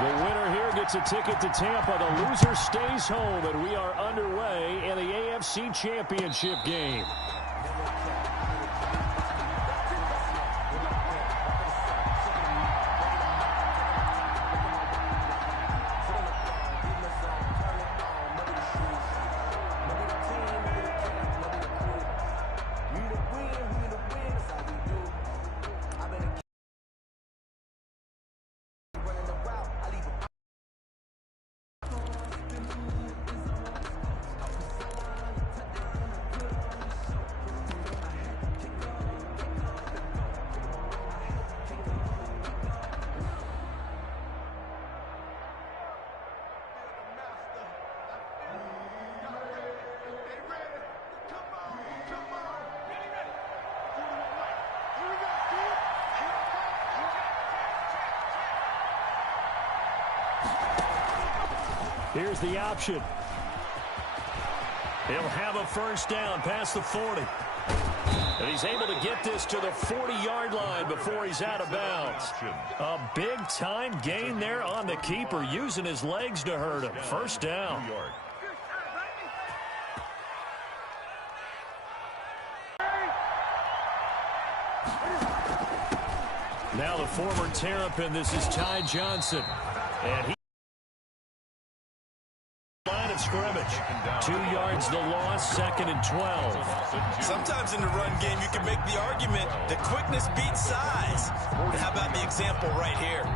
The winner here gets a ticket to Tampa. The loser stays home, and we are underway in the AFC Championship game. Here's the option. He'll have a first down past the 40. And he's able to get this to the 40-yard line before he's out of bounds. A big-time gain there on the keeper, using his legs to hurt him. First down. Now the former Terrapin, this is Ty Johnson. And he line of scrimmage. 2 yards the loss, 2nd and 12. Sometimes in the run game you can make the argument that quickness beats size. How about the example right here?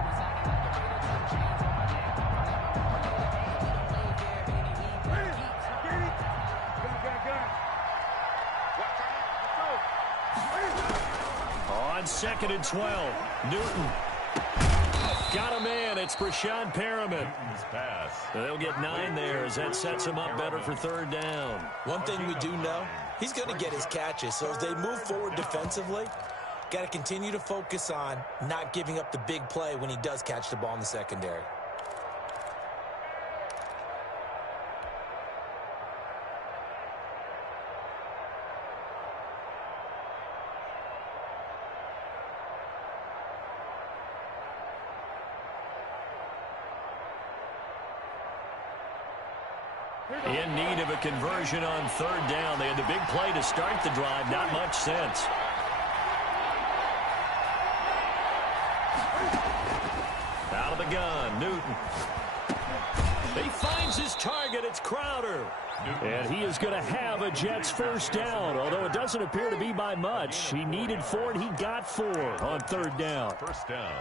On 2nd and 12, Newton. Got a man. It's Brashad Perriman. They'll get 9 there as that sets him up better for 3rd down. One thing we do know, he's going to get his catches. So as they move forward defensively, got to continue to focus on not giving up the big play when he does catch the ball in the secondary. In need of a conversion on 3rd down. They had the big play to start the drive. Not much sense. Out of the gun, Newton. He finds his target. It's Crowder. And he is going to have a Jets first down, although it doesn't appear to be by much. He needed 4, and he got 4 on 3rd down. First down.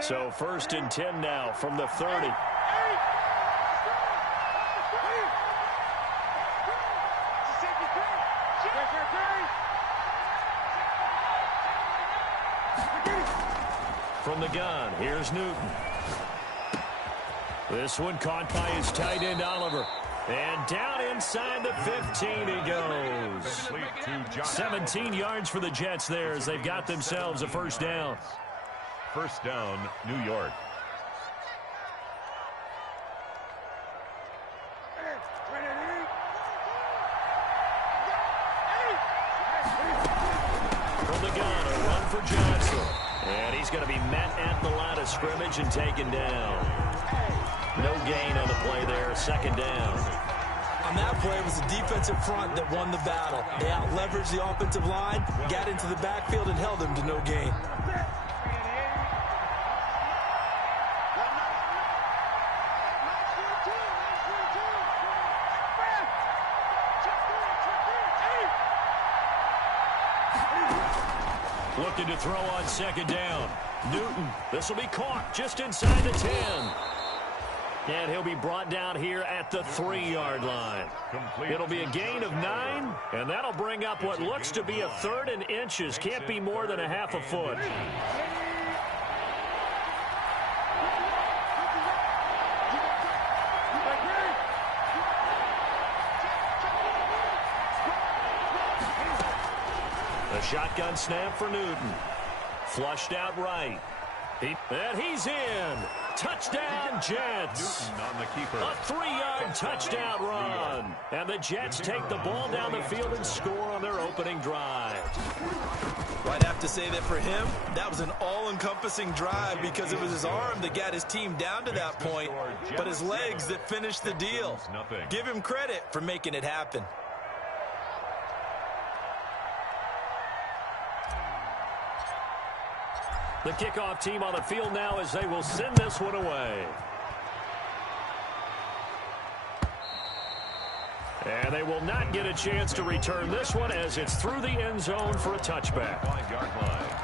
So 1st and 10 now from the 30. From the gun, here's Newton. This one caught by his tight end, Oliver. And down inside the 15 he goes. 17 yards for the Jets there as they've got themselves a first down. First down, New York. From the gun, a run for Johnson. And he's going to be met at the line of scrimmage and taken down. No gain on the play there, 2nd down. On that play, it was the defensive front that won the battle. They out-leveraged the offensive line, got into the backfield, and held them to no gain. Looking to throw on 2nd down. Newton, this will be caught just inside the 10. And he'll be brought down here at the 3-yard line. It'll be a gain of 9, and that'll bring up what looks to be a 3rd and inches. Can't be more than a half a foot. The shotgun snap for Newton. Flushed out right. And he's in. Touchdown, Jets. Newton on the keeper. A 3-yard touchdown run. And the Jets take the ball down the field and score on their opening drive. Well, I'd have to say that for him, that was an all-encompassing drive because it was his arm that got his team down to that point, but his legs that finished the deal. Give him credit for making it happen. The kickoff team on the field now as they will send this one away. And they will not get a chance to return this one as it's through the end zone for a touchback. 5-yard line.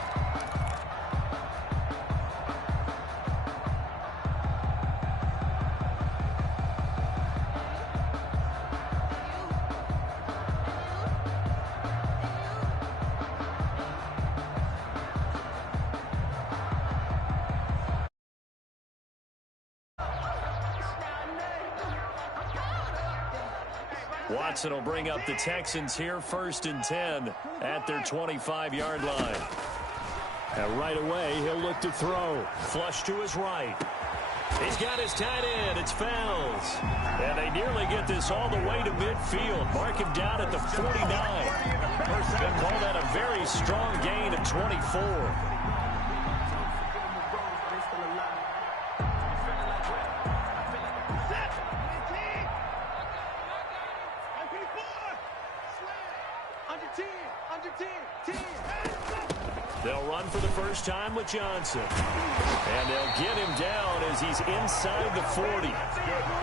Watson will bring up the Texans here, 1st and 10 at their 25-yard line. And right away, he'll look to throw. Flush to his right. He's got his tight end. It's Fells. And they nearly get this all the way to midfield. Mark him down at the 49. They'll call that a very strong gain of 24. They'll run for the first time with Johnson. And they'll get him down as he's inside the 40.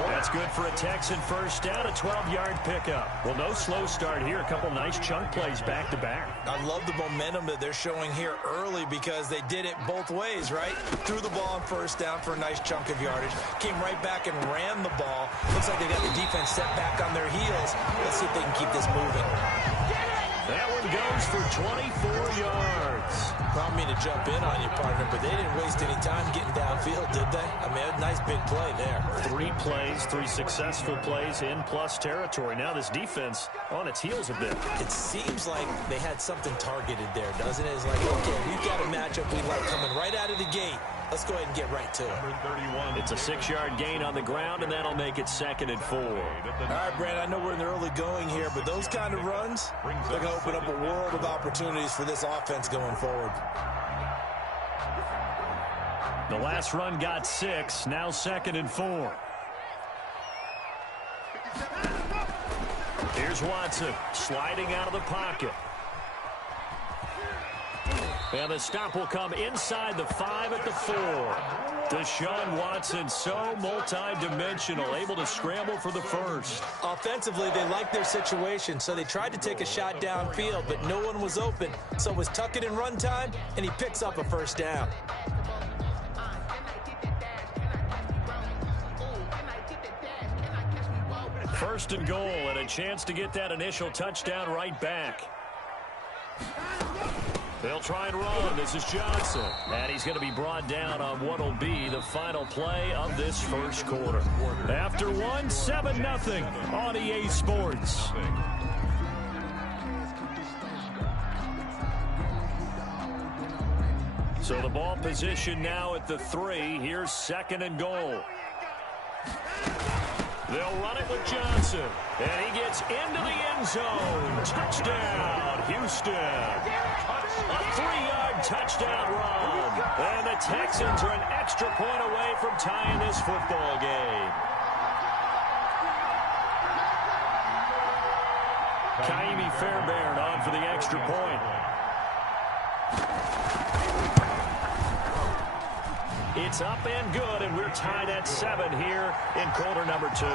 That's good for a Texan first down, a 12-yard pickup. Well, no slow start here. A couple nice chunk plays back-to-back. I love the momentum that they're showing here early because they did it both ways, right? Threw the ball on first down for a nice chunk of yardage. Came right back and ran the ball. Looks like they got the defense set back on their heels. Let's see if they can keep this moving. That one goes for 24 yards. I don't mean to jump in on you, partner, but they didn't waste any time getting downfield, did they? I mean, a nice big play there. 3 plays, 3 successful plays in plus territory. Now this defense on its heels a bit. It seems like they had something targeted there, doesn't it? It's like, okay, we've got a matchup we like coming right out of the gate. Let's go ahead and get right to it. It's a 6-yard gain on the ground, and that'll make it 2nd and 4. All right, Brad, I know we're in the early going here, but those kind of runs, they're going to open up a world of opportunities for this offense going forward. The last run got 6, now 2nd and 4. Here's Watson sliding out of the pocket. And the stop will come inside the 5 at the 4. Deshaun Watson, so multi-dimensional, able to scramble for the first. Offensively, they liked their situation, so they tried to take a shot downfield, but no one was open. So it was tuck it in run time, and he picks up a first down. First and goal, and a chance to get that initial touchdown right back. They'll try and run. This is Johnson. And he's going to be brought down on what will be the final play of this first quarter. After 1, 7-0 on EA Sports. So the ball position now at the 3. Here's 2nd and goal. They'll run it with Johnson. And he gets into the end zone. Touchdown, Houston. A 3-yard touchdown run. And the Texans are an extra point away from tying this football game. Kaimi Fairbairn on for the extra point. It's up and good, and we're tied at 7 here in quarter number 2.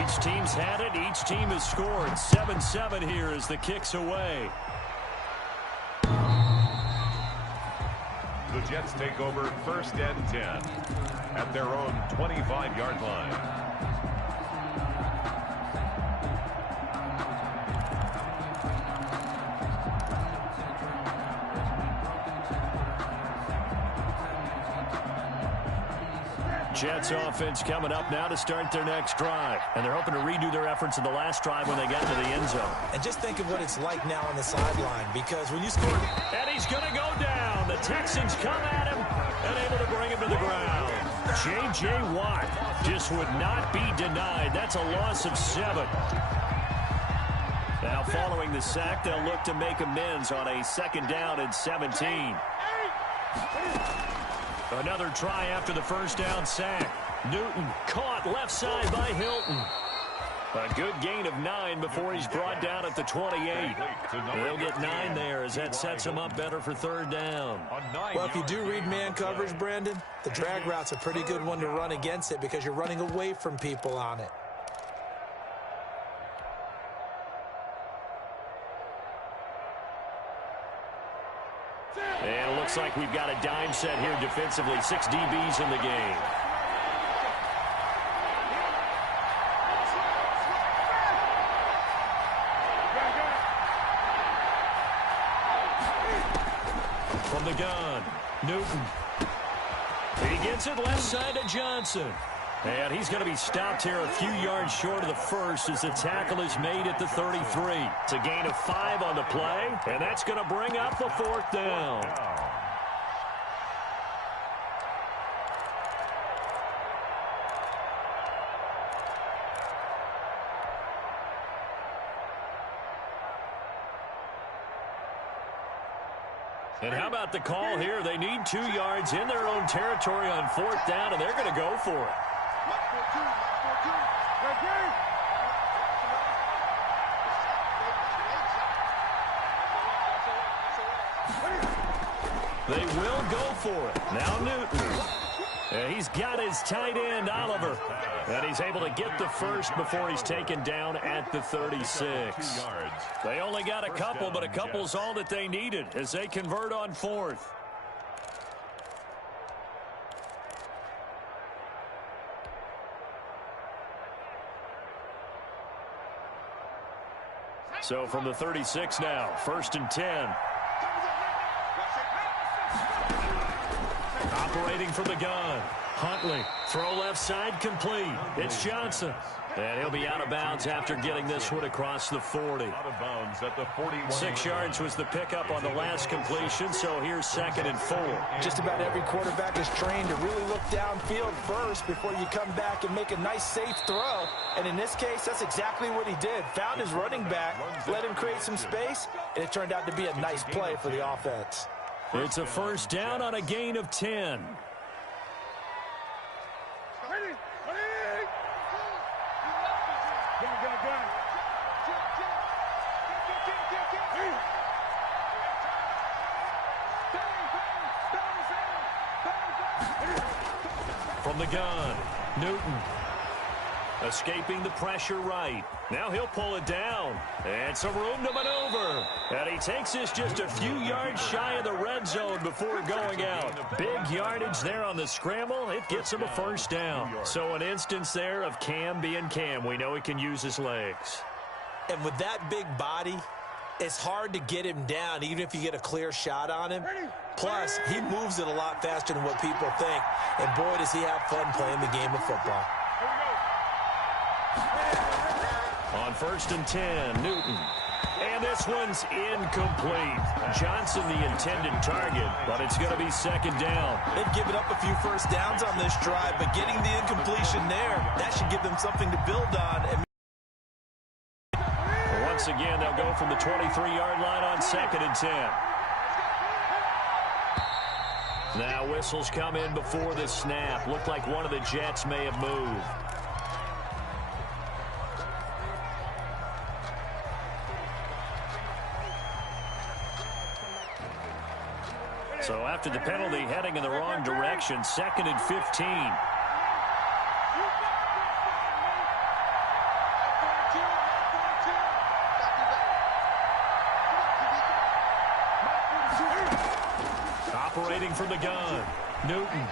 Each team's had it. Each team has scored. 7-7 here as the kick's away. The Jets take over 1st and 10 at their own 25-yard line. Jets offense coming up now to start their next drive. And they're hoping to redo their efforts in the last drive when they got to the end zone. And just think of what it's like now on the sideline, because when you score... And he's going to go down. The Texans come at him and able to bring him to the ground. J.J. Watt just would not be denied. That's a loss of 7. Now, following the sack, they'll look to make amends on a 2nd down and 17. Another try after the first down sack. Newton caught left side by Hilton. A good gain of 9 before he's brought down at the 28. They'll get 9 there as that sets him up better for 3rd down. Well, if you do read man coverage, Brandon, the drag route's a pretty good one to run against it because you're running away from people on it. And it looks like we've got a dime set here defensively. 6 DBs in the game. From the gun, Newton. He gets it left side to Johnson. And he's going to be stopped here a few yards short of the first as the tackle is made at the 33. It's a gain of 5 on the play, and that's going to bring up the 4th down. And how about the call here? They need 2 yards in their own territory on 4th down, and they're going to go for it. They will go for it. Now Newton. And he's got his tight end, Oliver. And he's able to get the first before he's taken down at the 36. They only got a couple, but a couple's all that they needed as they convert on 4th. So from the 36 now, 1st and 10. Operating from the gun. Huntley, throw left side complete. It's Johnson. And he'll be out of bounds after getting this one across the 40. Out of bounds at the 41. 6 yards was the pickup on the last completion, so here's 2nd and 4. Just about every quarterback is trained to really look downfield first before you come back and make a nice, safe throw. And in this case, that's exactly what he did. Found his running back, let him create some space, and it turned out to be a nice play for the offense. It's a 1st down on a gain of 10. From the gun, Newton. Escaping the pressure right. Now he'll pull it down. And some room to maneuver. And he takes this just a few yards shy of the red zone before going out. Big yardage there on the scramble. It gets him a 1st down. So an instance there of Cam being Cam. We know he can use his legs. And with that big body, it's hard to get him down even if you get a clear shot on him. Plus, he moves it a lot faster than what people think. And boy, does he have fun playing the game of football. On 1st and 10, Newton. And this one's incomplete. Johnson the intended target, but it's going to be 2nd down. They've given up a few 1st downs on this drive, but getting the incompletion there, that should give them something to build on. And once again, they'll go from the 23-yard line on 2nd and 10. Now whistles come in before the snap. Looked like one of the Jets may have moved. So after the penalty, heading in the wrong direction, 2nd and 15. Operating from the gun, Newton.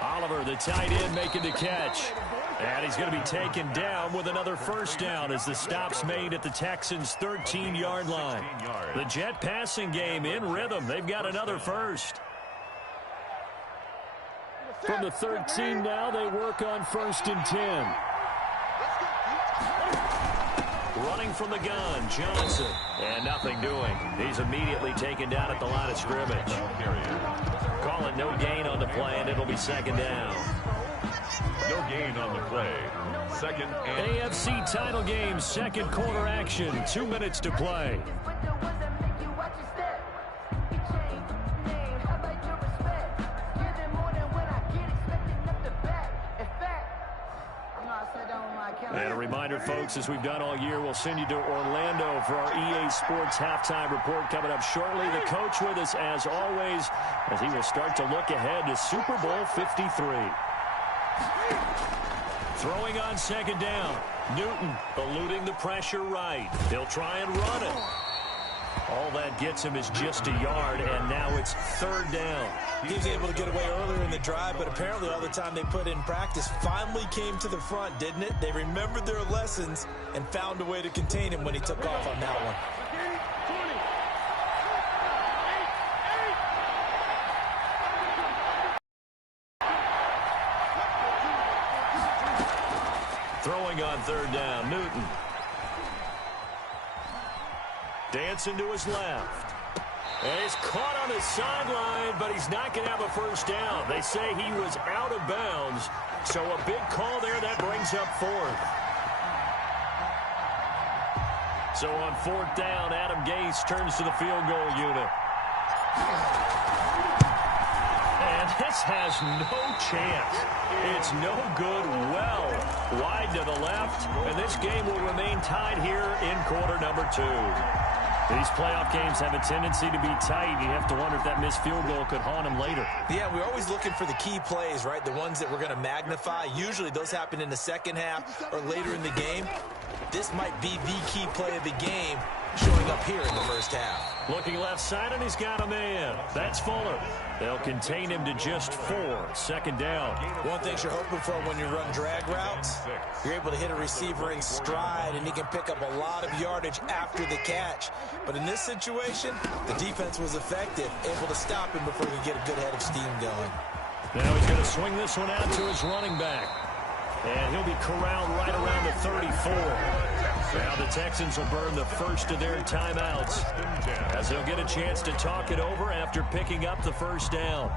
Oliver, the tight end, making the catch. And he's going to be taken down with another 1st down as the stop's made at the Texans' 13-yard line. The Jet passing game in rhythm. They've got another 1st. From the 13 now, they work on 1st and 10. Running from the gun, Johnson. And nothing doing. He's immediately taken down at the line of scrimmage. Call it no gain on the play, and it'll be 2nd down. No gain on the play. 2nd and... AFC title game, 2nd quarter action. 2 minutes to play. And a reminder, folks, as we've done all year, we'll send you to Orlando for our EA Sports halftime report coming up shortly. The coach with us, as always, as he will start to look ahead to Super Bowl 53. Throwing on 2nd down. Newton eluding the pressure right. He'll try and run it. All that gets him is just a yard, and now it's 3rd down. He was able to get away earlier in the drive, but apparently all the time they put in practice finally came to the front, didn't it? They remembered their lessons and found a way to contain him when he took off on that one. Throwing on 3rd down, Newton. Dancing to his left. And he's caught on the sideline, but he's not going to have a 1st down. They say he was out of bounds, so a big call there. That brings up 4th. So on 4th down, Adam Gase turns to the field goal unit. And this has no chance. It's no good. Well wide to the left, and this game will remain tied here in quarter number 2. These playoff games have a tendency to be tight. You have to wonder if that missed field goal could haunt him later. Yeah, we're always looking for the key plays, right? The ones that we're going to magnify. Usually those happen in the 2nd half or later in the game. This might be the key play of the game showing up here in the 1st half. Looking left side, and he's got a man. That's Fuller. They'll contain him to just 4. 2nd down. One thing you're hoping for when you run drag routes, you're able to hit a receiver in stride, and he can pick up a lot of yardage after the catch. But in this situation, the defense was effective, able to stop him before he could get a good head of steam going. Now he's going to swing this one out to his running back. And he'll be corralled right around the 34. Now the Texans will burn the first of their timeouts, as they'll get a chance to talk it over after picking up the 1st down.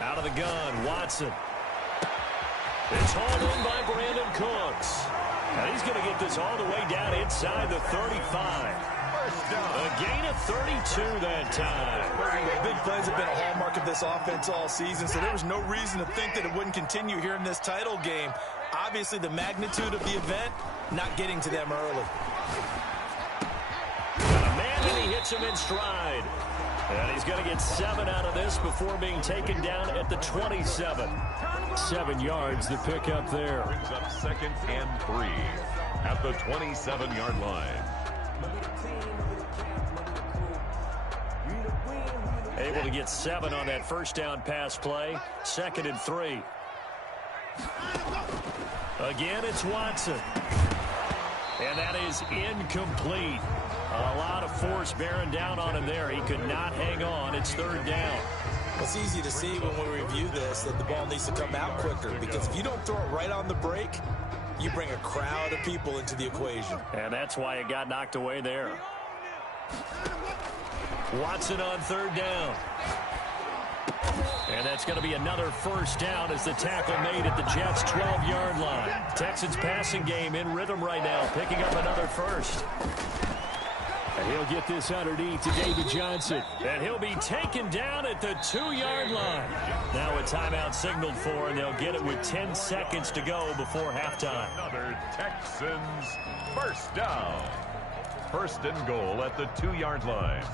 Out of the gun, Watson. It's hauled in by Brandon Cooks. And he's going to get this all the way down inside the 35. A gain of 32 that time. Big plays have been a hallmark of this offense all season, so there was no reason to think that it wouldn't continue here in this title game. Obviously, the magnitude of the event, not getting to them early. Got a man, and he hits him in stride. And he's going to get 7 out of this before being taken down at the 27. 7 yards to pick up there. Brings up 2nd and 3 at the 27-yard line. Able to get 7 on that 1st down pass play. 2nd and 3. Again, it's Watson. And that is incomplete. A lot of force bearing down on him there. He could not hang on. It's 3rd down. It's easy to see when we review this that the ball needs to come out quicker, because if you don't throw it right on the break, you bring a crowd of people into the equation. And that's why it got knocked away there. Watson on 3rd down. And that's going to be another 1st down as the tackle made at the Jets' 12-yard line. Texans passing game in rhythm right now, picking up another 1st. And he'll get this underneath to David Johnson. And he'll be taken down at the 2-yard line. Now a timeout signaled for, and they'll get it with 10 seconds to go before halftime. Another Texans 1st down. 1st and goal at the 2-yard line.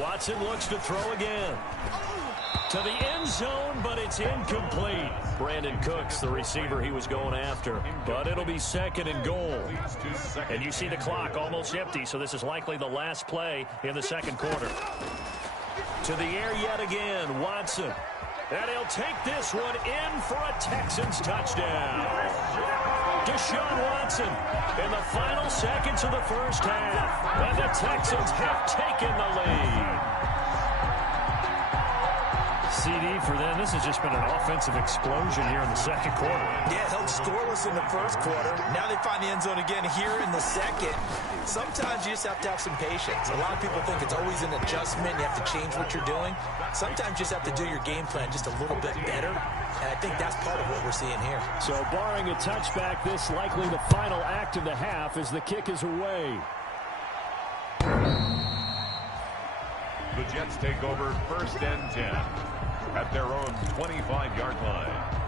Watson looks to throw again. To the end zone, but it's incomplete. Brandon Cooks, the receiver he was going after. But it'll be 2nd and goal. And you see the clock almost empty, so this is likely the last play in the 2nd quarter. To the air yet again, Watson. And he'll take this one in for a Texans touchdown. Deshaun Watson in the final seconds of the first half. And the Texans have taken the lead. CD for them. This has just been an offensive explosion here in the second quarter. Yeah, held scoreless in the first quarter. Now they find the end zone again here in the second. Sometimes you just have to have some patience. A lot of people think it's always an adjustment. You have to change what you're doing. Sometimes you just have to do your game plan just a little bit better. And I think that's part of what we're seeing here. So barring a touchback, this likely the final act of the half as the kick is away. The Jets take over 1st and 10 at their own 25-yard line.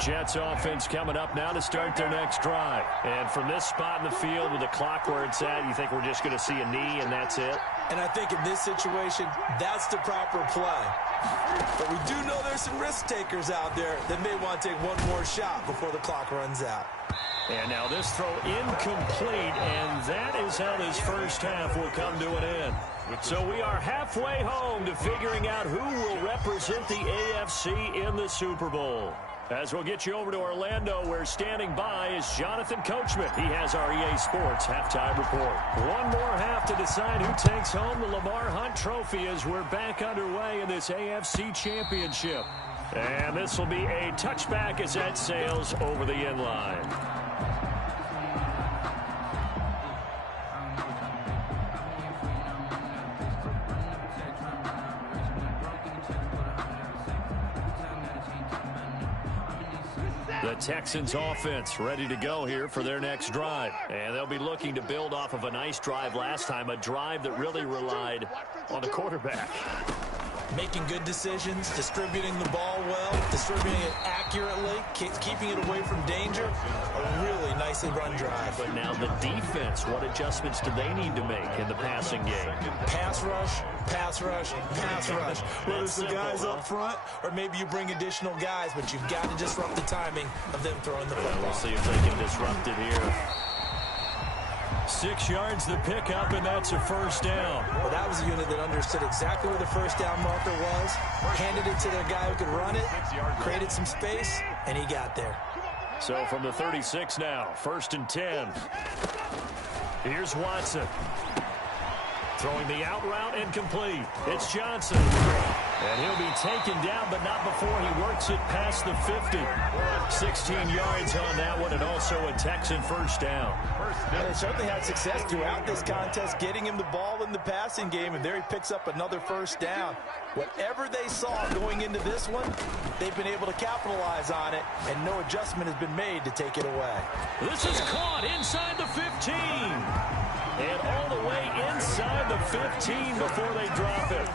Jets offense coming up now to start their next drive. And from this spot in the field with the clock where it's at, you think we're just going to see a knee and that's it? And I think in this situation, that's the proper play. But we do know there's some risk takers out there that may want to take one more shot before the clock runs out. And now this throw incomplete, and that is how this first half will come to an end. So we are halfway home to figuring out who will represent the AFC in the Super Bowl. As we'll get you over to Orlando, where standing by is Jonathan Coachman. He has our EA Sports halftime report. One more half to decide who takes home the Lamar Hunt Trophy as we're back underway in this AFC Championship. And this will be a touchback as that sails over the end line. The Texans offense ready to go here for their next drive. And they'll be looking to build off of a nice drive last time, a drive that really relied on the quarterback. Making good decisions, distributing the ball well, distributing it accurately, keeping it away from danger. A really nicely run drive. But now the defense, what adjustments do they need to make in the passing game? Pass rush, pass rush, pass rush. Whether it's the guys up front or maybe you bring additional guys, but you've got to disrupt the timing of them throwing the football. We'll see if they can disrupt it here. 6 yards the pickup, and that's a first down. Well, that was a unit that understood exactly where the first down marker was, handed it to their guy who could run it, created some space, and he got there. So from the 36 now, 1st and 10. Here's Watson. Throwing the out route incomplete. It's Johnson. And he'll be taken down, but not before he works it past the 50. 16 yards on that one, and also a Texan first down. And they certainly had success throughout this contest, getting him the ball in the passing game, and there he picks up another first down. Whatever they saw going into this one, they've been able to capitalize on it, and no adjustment has been made to take it away. This is caught inside the 15. And all the way inside the 15 before they drop it.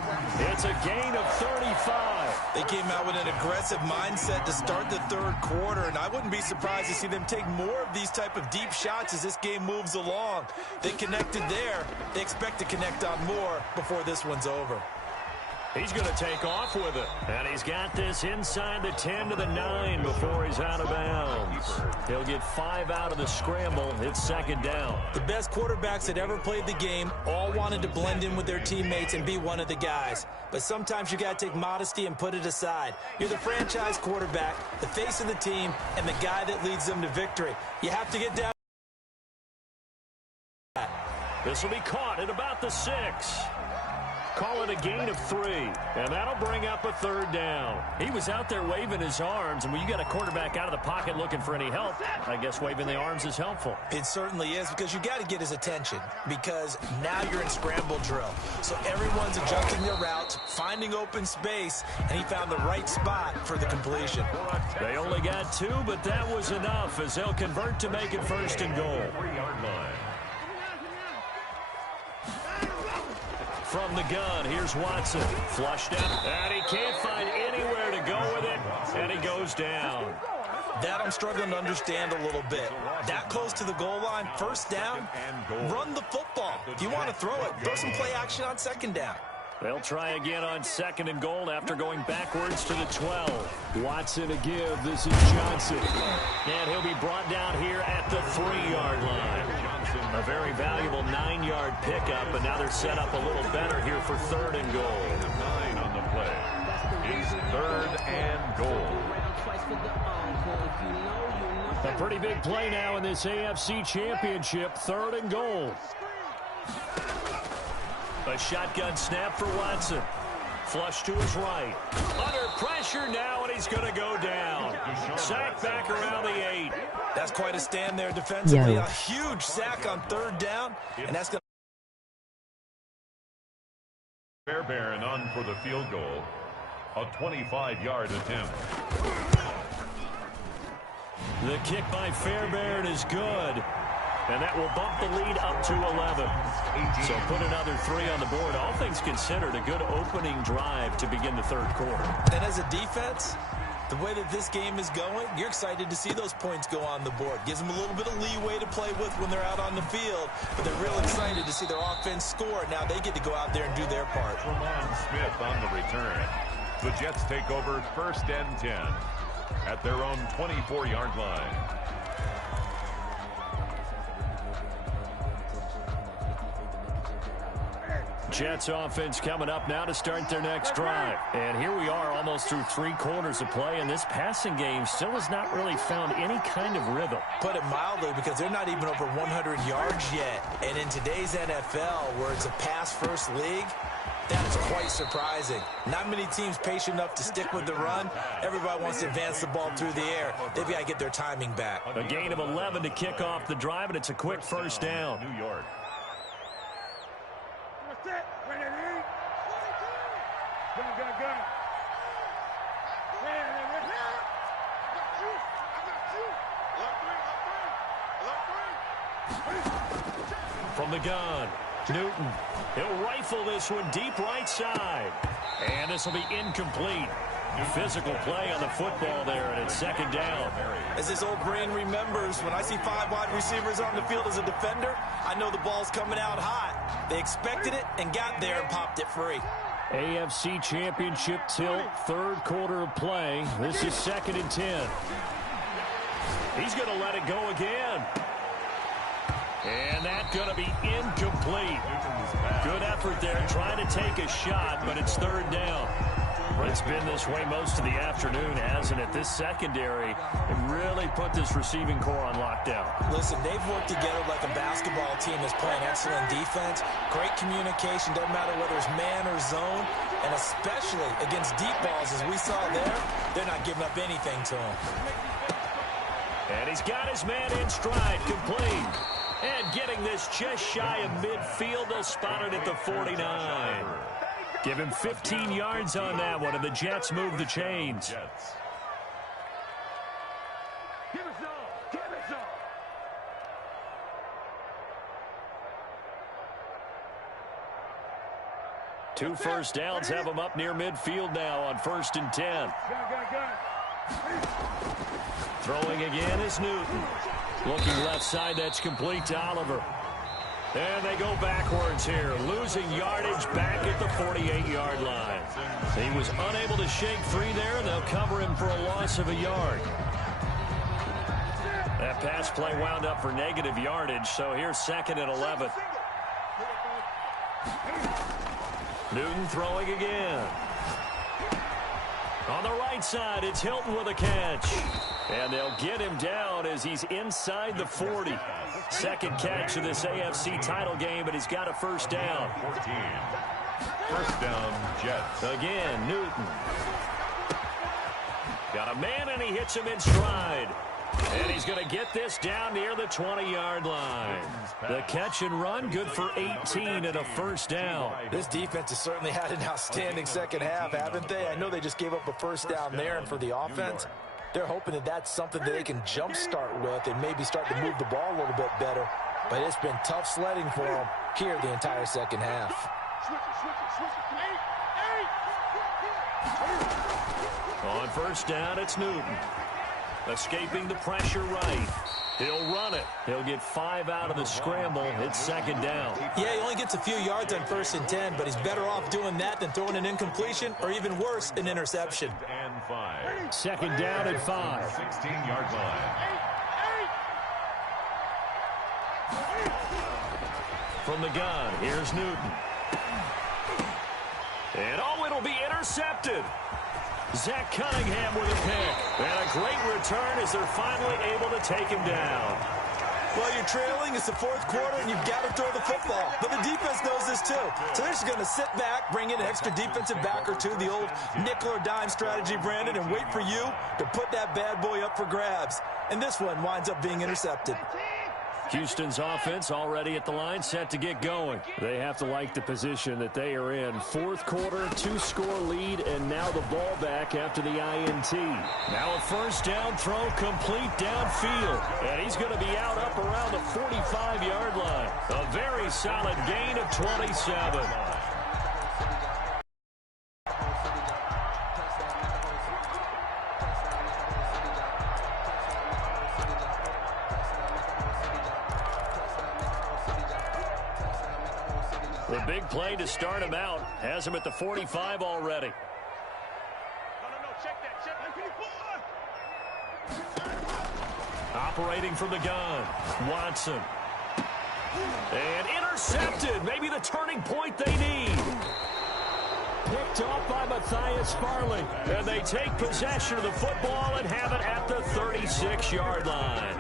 It's a gain of 35. They came out with an aggressive mindset to start the third quarter, and I wouldn't be surprised to see them take more of these type of deep shots as this game moves along. They connected there. They expect to connect on more before this one's over. He's going to take off with it. And he's got this inside the 10 to the 9 before he's out of bounds. He'll get 5 out of the scramble. It's second down. The best quarterbacks that ever played the game all wanted to blend in with their teammates and be one of the guys. But sometimes you got to take modesty and put it aside. You're the franchise quarterback, the face of the team, and the guy that leads them to victory. You have to get down. This will be caught at about the 6. Call it a gain of 3, and that'll bring up a third down. He was out there waving his arms, and when you got a quarterback out of the pocket looking for any help, I guess waving the arms is helpful. It certainly is, because you got to get his attention, because now you're in scramble drill. So everyone's adjusting their routes, finding open space, and he found the right spot for the completion. They only got 2, but that was enough as they'll convert to make it 1st and goal. 3-yard line. From the gun, here's Watson. Flushed out, and he can't find anywhere to go with it, and he goes down. That I'm struggling to understand a little bit. That close to the goal line, first down, run the football. If you want to throw it, throw some play action on second down. They'll try again on 2nd and goal after going backwards to the 12. Watson to give. This is Johnson. And he'll be brought down here at the 3-yard line. A very valuable 9-yard pickup, but now they're set up a little better here for 3rd and goal. 9 on the play. It's 3rd and goal. A pretty big play now in this AFC Championship. 3rd and goal. A shotgun snap for Watson. Flush to his right. Under pressure now, and he's going to go down. Sack back around the 8. That's quite a stand there defensively. A huge sack on 3rd down, and that's going to... Fairbairn on for the field goal. A 25-yard attempt. The kick by Fairbairn is good. And that will bump the lead up to 11. So put another 3 on the board. All things considered, a good opening drive to begin the 3rd quarter. And as a defense, the way that this game is going, you're excited to see those points go on the board. Gives them a little bit of leeway to play with when they're out on the field. But they're real excited to see their offense score. Now they get to go out there and do their part. Ramon Smith on the return. The Jets take over 1st and 10 at their own 24-yard line. Jets offense coming up now to start their next drive. And here we are almost through 3 quarters of play, and this passing game still has not really found any kind of rhythm. Put it mildly, because they're not even over 100 yards yet. And in today's NFL, where it's a pass-first league, that is quite surprising. Not many teams patient enough to stick with the run. Everybody wants to advance the ball through the air. They've got to get their timing back. A gain of 11 to kick off the drive, and it's a quick 1st down. New York. From the gun, Newton. He'll rifle this one deep right side. And this will be incomplete. Physical play on the football there, and it's 2nd down. As his old brain remembers, when I see 5 wide receivers on the field as a defender, I know the ball's coming out hot. They expected it and got there and popped it free. AFC Championship tilt, 3rd quarter of play. This is 2nd and 10. He's going to let it go again. And that's going to be incomplete. Good effort there, trying to take a shot, but it's 3rd down. It's been this way most of the afternoon, hasn't it? This secondary really put this receiving core on lockdown. Listen, they've worked together like a basketball team is playing excellent defense. Great communication, doesn't matter whether it's man or zone, and especially against deep balls, as we saw there, they're not giving up anything to them. And he's got his man in stride, complete. And getting this just shy of midfield, they'll spot it at the 49. Give him 15 yards on that one, and the Jets move the chains. Give us all. Give us all. Two 1st downs have them up near midfield now on 1st and 10. Throwing again is Newton. Looking left side, that's complete to Oliver. And they go backwards here, losing yardage back at the 48-yard line. He was unable to shake free there, and they'll cover him for a loss of a yard. That pass play wound up for negative yardage, so here's 2nd and 11. Newton throwing again. On the right side, it's Hilton with a catch. And they'll get him down as he's inside the 40. 2nd catch of this AFC title game, but he's got a 1st down. 14. 1st down, Jets. Again, Newton. Got a man, and he hits him in stride. And he's going to get this down near the 20-yard line. The catch and run, good for 18 and a 1st down. This defense has certainly had an outstanding 2nd half, haven't they? I know they just gave up a 1st down there, and for the offense, they're hoping that that's something that they can jumpstart with and maybe start to move the ball a little bit better. But it's been tough sledding for them here the entire 2nd half. On 1st down, it's Newton. Escaping the pressure right. He'll run it. He'll get 5 out of the scramble. It's second down. Yeah, he only gets a few yards on 1st and 10, but he's better off doing that than throwing an incompletion or even worse, an interception. And 5. Second down at 5. 16-yard line. From the gun, here's Newton. And it'll be intercepted. Zach Cunningham with a pick. And a great return as they're finally able to take him down. Well, you're trailing. It's the 4th quarter, and you've got to throw the football. But the defense knows this, too. So they're just going to sit back, bring in an extra defensive back or two, the old nickel or dime strategy, Brandon, and wait for you to put that bad boy up for grabs. And this one winds up being intercepted. Houston's offense already at the line, set to get going. They have to like the position that they are in. 4th quarter, 2-score lead, and now the ball back after the INT. Now a first down throw complete downfield. And he's going to be out up around the 45-yard line. A very solid gain of 27. The big play to start him out has him at the 45 already. No, check that. Operating from the gun, Watson. And intercepted. Maybe the turning point they need. Picked off by Matthias Farley. And they take possession of the football and have it at the 36-yard line.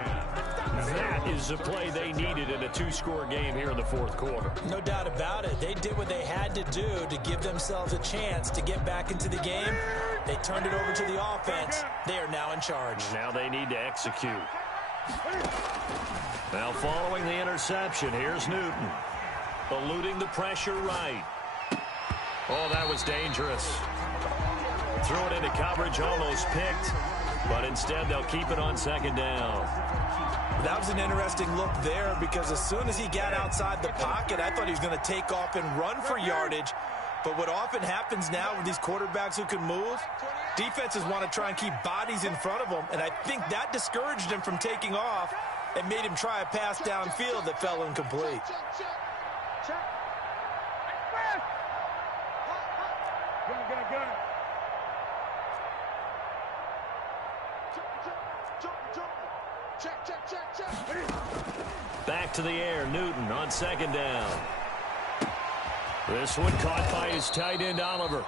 That is the play they needed in a 2-score game here in the 4th quarter. No doubt about it. They did what they had to do to give themselves a chance to get back into the game. They turned it over to the offense. They are now in charge. Now they need to execute. Now following the interception, here's Newton. Eluding the pressure right. Oh, that was dangerous. Threw it into coverage, almost picked. But instead, they'll keep it on second down. That was an interesting look there because as soon as he got outside the pocket, I thought he was going to take off and run for yardage. But what often happens now with these quarterbacks who can move, defenses want to try and keep bodies in front of them, and I think that discouraged him from taking off and made him try a pass downfield that fell incomplete. Gun. Back to the air, Newton on second down. This one caught by his tight end, Oliver.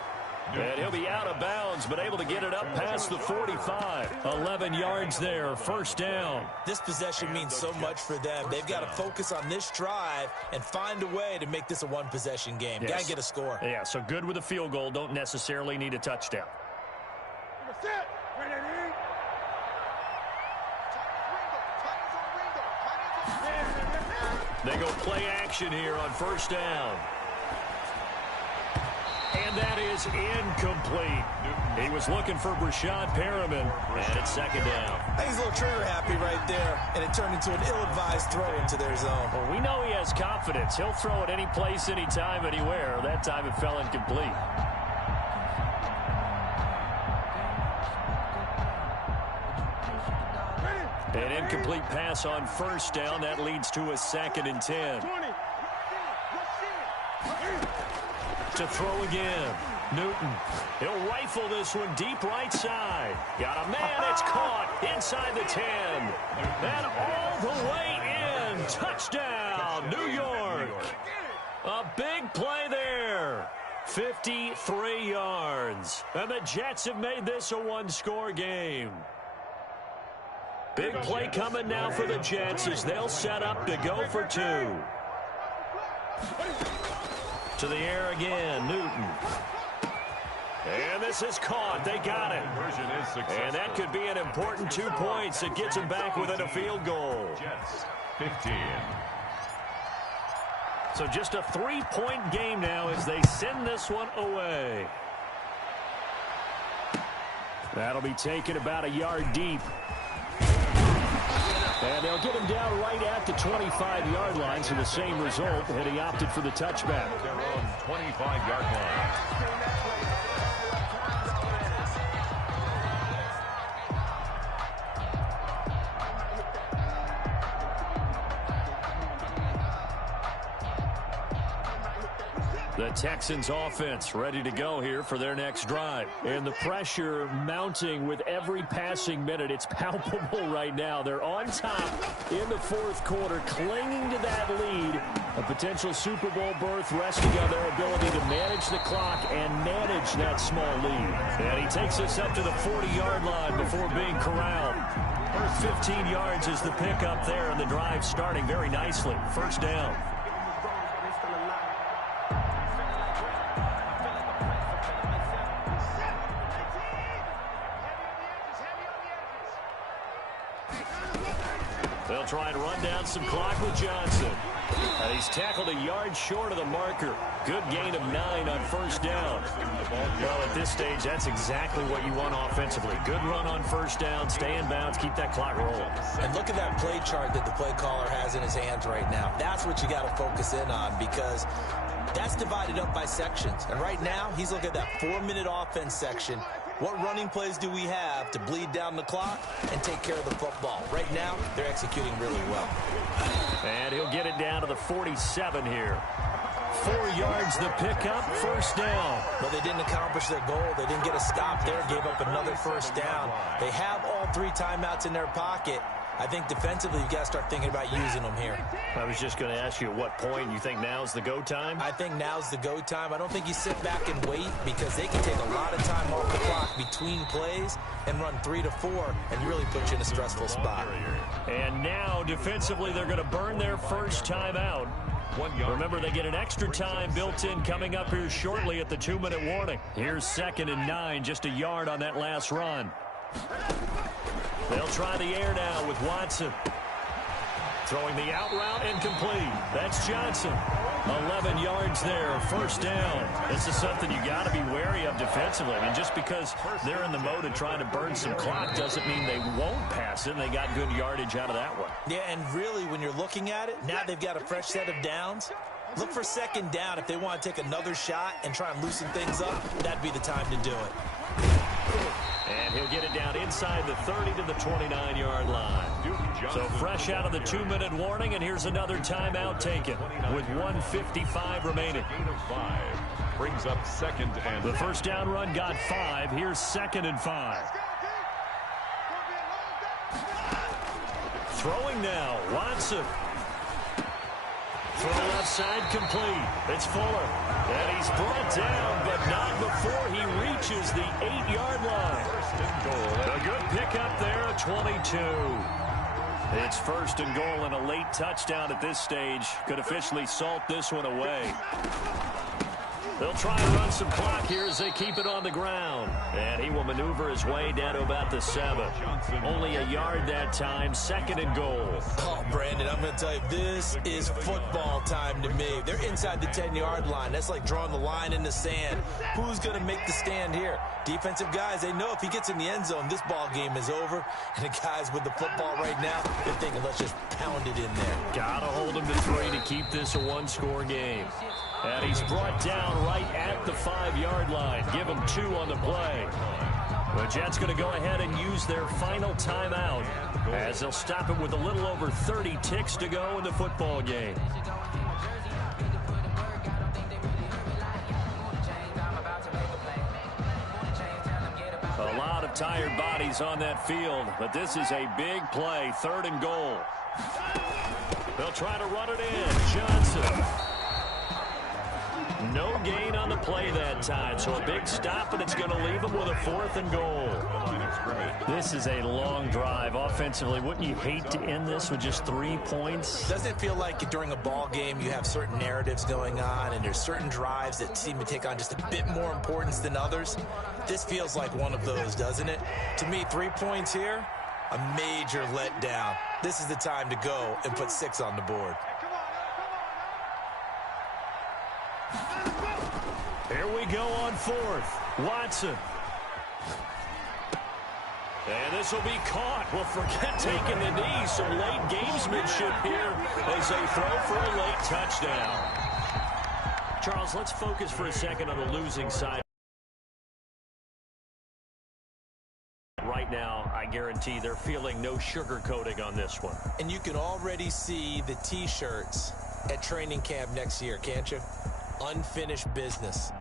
And he'll be out of bounds, but able to get it up past the 45. 11 yards there, first down. This possession means so much for them. They've got to focus on this drive and find a way to make this a one-possession game. Yes. Got to get a score. Yeah, so good with a field goal. Don't necessarily need a touchdown. They go play action here on first down. And that is incomplete. He was looking for Brashad Perriman, and it's second down. I think he's a little trigger happy right there, and it turned into an ill-advised throw into their zone. Well, we know he has confidence. He'll throw it any place, anytime, anywhere. That time it fell incomplete. An incomplete pass on first down. That leads to a 2nd and 10. To throw again. Newton. He'll rifle this one deep right side. Got a man. It's caught inside the 10. And all the way in. Touchdown, New York. A big play there. 53 yards. And the Jets have made this a 1-score game. Big play coming now for the Jets as they'll set up to go for 2. To the air again, Newton. And this is caught. They got it. And that could be an important 2 points. It gets them back within a field goal. Jets, 15. So just a 3-point game now as they send this one away. That'll be taken about a yard deep. And they'll get him down right at the 25-yard line, so the same result, and he opted for the touchback. Their own 25-yard line. The Texans offense ready to go here for their next drive. And the pressure mounting with every passing minute. It's palpable right now. They're on top in the fourth quarter, clinging to that lead. A potential Super Bowl berth resting on their ability to manage the clock and manage that small lead. And he takes us up to the 40-yard line before being corralled. First 15 yards is the pickup there, and the drive starting very nicely. First down. They'll try and run down some clock with Johnson. And he's tackled a yard short of the marker. Good gain of 9 on first down. Well, at this stage, that's exactly what you want offensively. Good run on first down, stay in bounds, keep that clock rolling. And look at that play chart that the play caller has in his hands right now. That's what you got to focus in on, because that's divided up by sections. And right now, he's looking at that 4-minute offense section. What running plays do we have to bleed down the clock and take care of the football? Right now, they're executing really well. And he'll get it down to the 47 here. 4 yards the pickup, first down. Well, they didn't accomplish their goal. They didn't get a stop there, gave up another first down. They have all 3 timeouts in their pocket. I think defensively, you've got to start thinking about using them here. I was just going to ask you at what point you think now's the go time? I think now's the go time. I don't think you sit back and wait, because they can take a lot of time off the clock between plays and run 3 to 4 and really put you in a stressful spot. And now, defensively, they're going to burn their first timeout. Remember, they get an extra time built in coming up here shortly at the 2-minute warning. Here's 2nd and 9, just a yard on that last run. They'll try the air now with Watson. Throwing the out route and complete. That's Johnson. 11 yards there, first down. This is something you got to be wary of defensively. I mean, just because they're in the mode of trying to burn some clock doesn't mean they won't pass it, and they got good yardage out of that one. Yeah, and really, when you're looking at it, now they've got a fresh set of downs. Look for 2nd down. If they want to take another shot and try and loosen things up, that'd be the time to do it. And he'll get it down inside the 30 to the 29-yard line. So fresh out of the 2-minute warning, and here's another timeout taken with 1:55 remaining. Brings up 2nd and the first down run got 5. Here's 2nd and 5. Throwing now, Watson. Throw left side complete. It's Fuller. And he's brought down, but not before he reaches the 8-yard line. A good pickup there at 22. It's 1st and goal, and a late touchdown at this stage could officially salt this one away. They'll try and run some clock here as they keep it on the ground. And he will maneuver his way down to about the 7. Only a yard that time, 2nd and goal. Oh, Brandon, I'm going to tell you, this is football time to me. They're inside the 10-yard line. That's like drawing the line in the sand. Who's going to make the stand here? Defensive guys, they know if he gets in the end zone, this ball game is over. And the guys with the football right now, they're thinking, let's just pound it in there. Got to hold him to 3 to keep this a 1-score game. And he's brought down right at the 5-yard line. Give him 2 on the play. The Jets going to go ahead and use their final timeout as they'll stop it with a little over 30 ticks to go in the football game. A lot of tired bodies on that field, but this is a big play, 3rd and goal. They'll try to run it in. Johnson. No gain on the play that time, so a big stop, and it's going to leave them with a 4th and goal. This is a long drive offensively. Wouldn't you hate to end this with just 3 points? Doesn't it feel like during a ball game you have certain narratives going on, and there's certain drives that seem to take on just a bit more importance than others? This feels like one of those, doesn't it? To me, 3 points here, a major letdown. This is the time to go and put 6 on the board. Here we go on 4th. Watson. And this will be caught. Well, forget taking the knee. Some late gamesmanship here as they throw for a late touchdown. Charles, let's focus for a second on the losing side. Right now, I guarantee they're feeling no sugarcoating on this one. And you can already see the T-shirts at training camp next year, can't you? unfinished business.